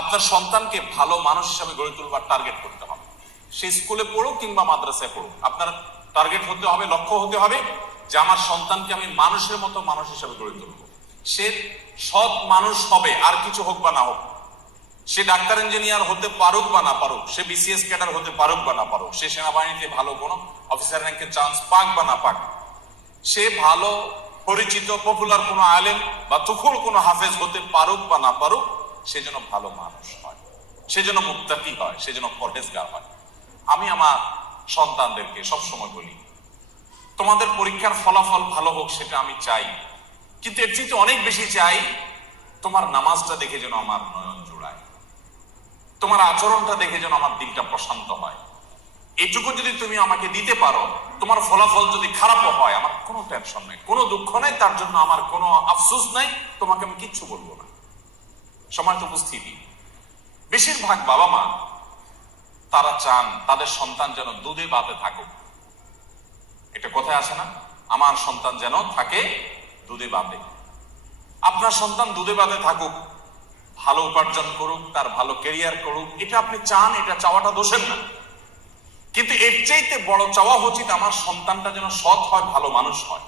আপনার সন্তানকে ভালো মানুষ হিসাবে গড়ে তুলবার টার্গেট করতে হবে। সে স্কুলে পড়ুক কিংবা মাদ্রাসায় পড়ুক, আপনার টার্গেট হতে হবে, লক্ষ্য হতে হবে যে আমার সন্তানকে আমি মানুষের মতো মানুষ হিসাবে গড়ে তুলব। সে সৎ মানুষ হবে, আর কিছু হোক বা না হোক। সে ডাক্তার ইঞ্জিনিয়ার হতে পারুক বা না পারুক, সে বিসিএস ক্যাডার হতে পারুক বা না পারুক, সে সেনাবাহিনীতে ভালো কোনো অফিসার র্যাঙ্কের চান্স পাক বা না পাক, সে ভালো পরিচিত পপুলার কোনো আলেম বা তুখুল কোনো হাফেজ হতে পারুক বা না পারুক, সে যেন ভালো মানুষ হয়, সে যেন মুত্তাকি হয়, সে যেন পরহেজগার হয়। আমি আমার সন্তানদেরকে সবসময় বলি, তোমাদের পরীক্ষার ফলাফল ভালো হোক সেটা আমি চাই, কিন্তু এর চেয়ে অনেক বেশি চাই তোমার নামাজটা দেখে যেন আমার নয়ন জোড়ায়, তোমার আচরণটা দেখে যেন আমার দিলটা প্রশান্ত হয়। এটুকু যদি তুমি আমাকে দিতে পারো, তোমার ফলাফল যদি খারাপও হয়, আমার কোনো টেনশন নেই, কোনো দুঃখ নেই, তার জন্য আমার কোনো আফসোস নাই, তোমাকে আমি কিচ্ছু বলবো না। সময় তো উপস্থিতি, বেশিরভাগ বাবা মা তারা চান তাদের সন্তান যেন দুধে ভাতে থাকুক। এটা কোথায় আসে না, আমার সন্তান যেন থাকে দুধে ভাতে। আপনার সন্তান দুধে ভাতে থাকুক, ভালো উপার্জন করুক, তার ভালো ক্যারিয়ার করুক, এটা আপনি চান, এটা চাওয়াটা দোষের না। কিন্তু এর চাইতে বড় চাওয়া উচিত আমার সন্তানটা যেন সৎ হয়, ভালো মানুষ হয়।